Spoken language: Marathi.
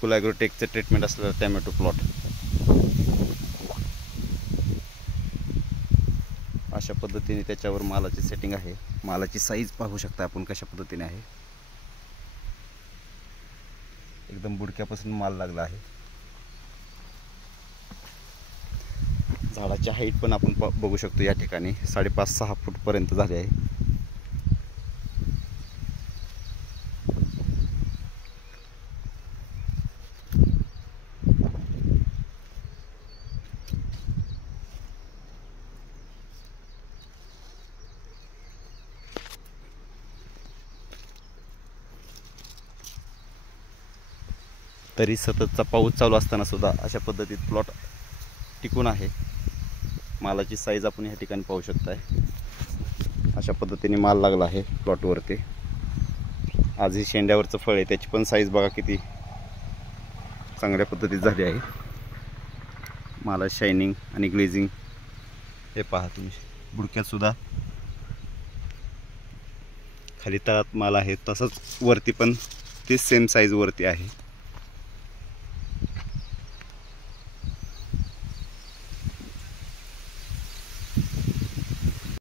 फुल ॲग्रोटेकचं ट्रीटमेंट असलेला टॅमॅटो प्लॉट अशा पद्धतीने त्याच्यावर मालाची सेटिंग आहे. मालाची साईज पाहू शकता आपण कशा पद्धतीने आहे. एकदम बुडक्यापासून माल लागला आहे. झाडाची हाईट पण आपण बघू शकतो या ठिकाणी 5.5-6 फूट पर्यंत झाली आहे. तरी सततचा पाऊस चालू असताना सुद्धा अशा पद्धतीत प्लॉट टिकून आहे. मालाची साईज आपण या ठिकाणी पाहू शकताय. अशा पद्धतीने माल लागला आहे प्लॉटवरती. आज ही शेंड्यावरचं फळ आहे, त्याची पण साईज बघा किती चांगल्या पद्धतीत झाली आहे. माला शायनिंग आणि ग्लेझिंग हे पहा तुम्ही. बुडक्यात सुद्धा खाली तळात माल आहे, तसंच वरती पण ते सेम साईज वरती आहे.